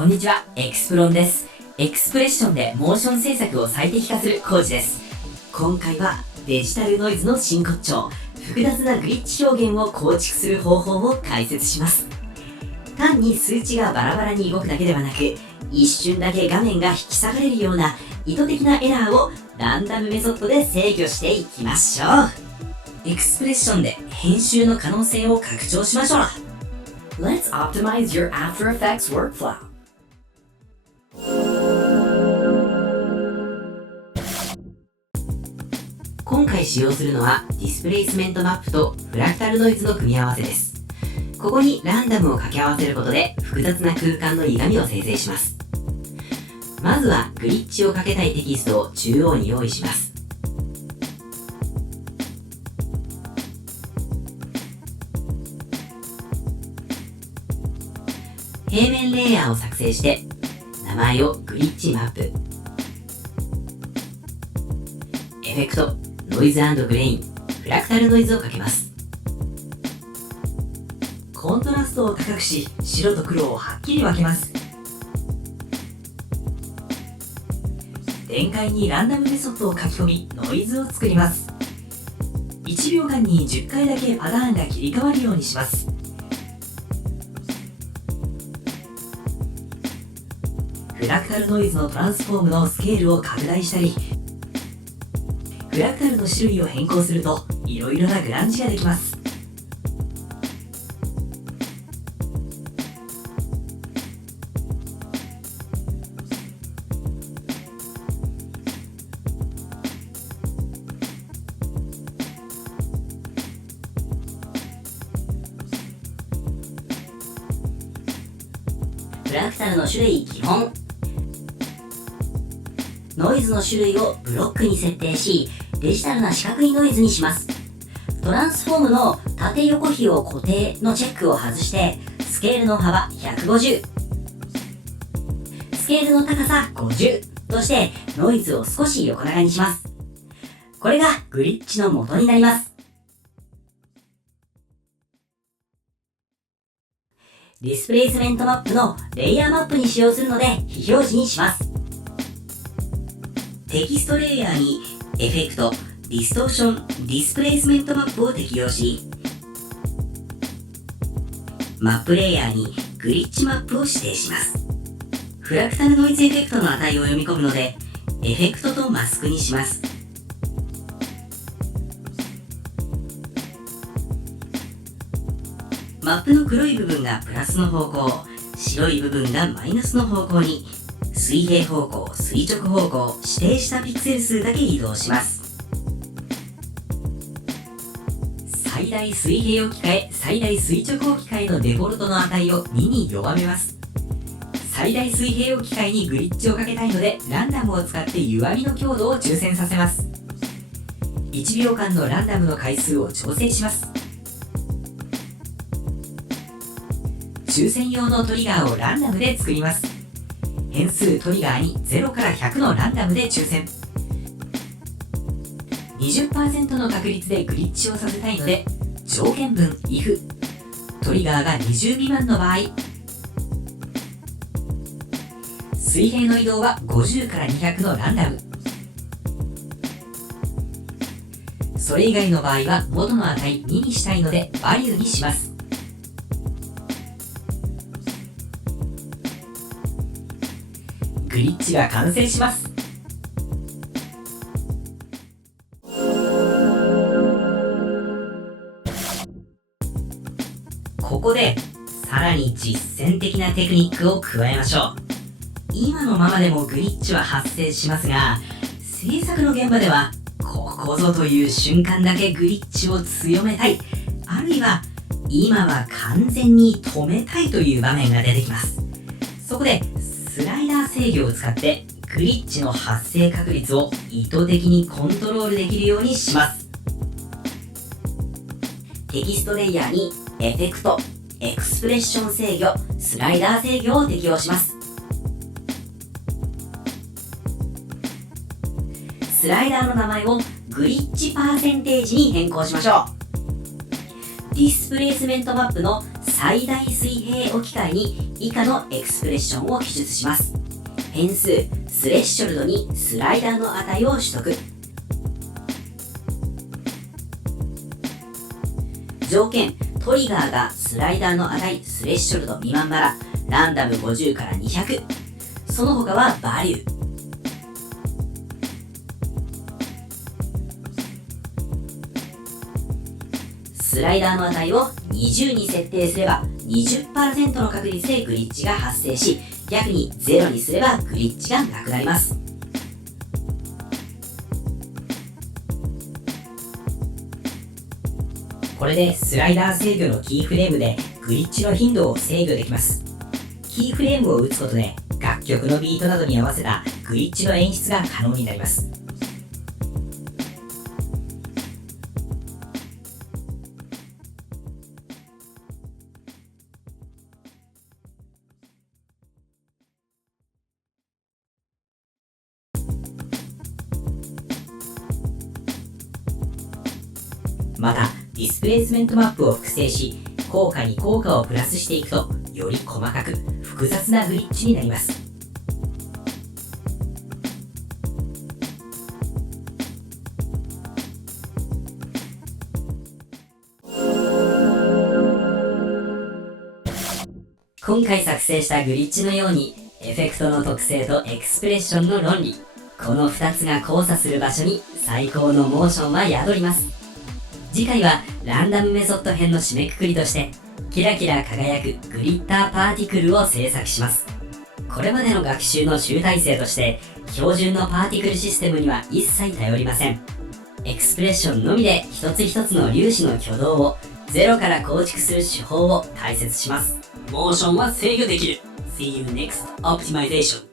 こんにちは、エクスプロンです。エクスプレッションでモーション制作を最適化するコーチです。今回はデジタルノイズの真骨頂、複雑なグリッチ表現を構築する方法を解説します。単に数値がバラバラに動くだけではなく、一瞬だけ画面が引き下がれるような意図的なエラーをランダムメソッドで制御していきましょう。エクスプレッションで編集の可能性を拡張しましょう。Let's optimize your After Effects workflow. 今回使用するのはディスプレイスメントマップとフラクタルノイズの組み合わせです。ここにランダムを掛け合わせることで複雑な空間の歪みを生成します。まずはグリッチをかけたいテキストを中央に用意します。平面レイヤーを作成して名前をグリッチマップ、エフェクト、ノイズ&グレイン、フラクタルノイズをかけます。コントラストを高くし、白と黒をはっきり分けます。展開にランダムメソッドを書き込み、ノイズを作ります。1秒間に10回だけパターンが切り替わるようにします。フラクタルノイズのトランスフォームのスケールを拡大したり、フラクタルの種類を変更するといろいろなグランジができます。フラクタルの種類基本、ノイズの種類をブロックに設定し、デジタルな四角いノイズにします。トランスフォームの縦横比を固定のチェックを外して、スケールの幅150、スケールの高さ50としてノイズを少し横長にします。これがグリッチの元になります。ディスプレイスメントマップのレイヤーマップに使用するので非表示にします。テキストレイヤーにエフェクト、ディストーション、ディスプレイスメントマップを適用し、マップレイヤーにグリッチマップを指定します。フラクタルノイズエフェクトの値を読み込むので、エフェクトとマスクにします。マップの黒い部分がプラスの方向、白い部分がマイナスの方向に、水平方向、垂直方向、指定したピクセル数だけ移動します。最大水平置き換え、最大垂直置き換えのデフォルトの値を2に弱めます。最大水平置き換えにグリッチをかけたいので、ランダムを使って歪みの強度を抽選させます。1秒間のランダムの回数を調整します。抽選用のトリガーをランダムで作ります。変数トリガーに0から100のランダムで抽選。20% の確率でグリッチをさせたいので、条件文 if トリガーが20未満の場合、水平の移動は50から200のランダム。それ以外の場合は元の値2にしたいのでバリューにします。グリッチが完成します。ここでさらに実践的なテクニックを加えましょう。今のままでもグリッチは発生しますが、制作の現場ではここぞという瞬間だけグリッチを強めたい、あるいは今は完全に止めたいという場面が出てきます。そこでスライダー制御を使ってグリッチの発生確率を意図的にコントロールできるようにします。テキストレイヤーにエフェクト、エクスプレッション制御、スライダー制御を適用します。スライダーの名前をグリッチパーセンテージに変更しましょう。ディスプレイスメントマップの最大水平置き換えに以下のエクスプレッションを記述します。変数スレッショルドにスライダーの値を取得。条件トリガーがスライダーの値スレッショルド未満ならランダム50から200、その他はバリュー。スライダーの値を20に設定すれば 20% の確率でグリッチが発生し、逆に0にすればグリッチがなくなります。これでスライダー制御のキーフレームでグリッチの頻度を制御できます。キーフレームを打つことで楽曲のビートなどに合わせたグリッチの演出が可能になります。また、ディスプレイスメントマップを複製し、効果に効果をプラスしていくと、より細かく複雑なグリッチになります。今回作成したグリッチのように、エフェクトの特性とエクスプレッションの論理、この2つが交差する場所に最高のモーションは宿ります。次回はランダムメソッド編の締めくくりとしてキラキラ輝くグリッターパーティクルを制作します。これまでの学習の集大成として標準のパーティクルシステムには一切頼りません。エクスプレッションのみで一つ一つの粒子の挙動をゼロから構築する手法を解説します。モーションは制御できる。 See you next optimization。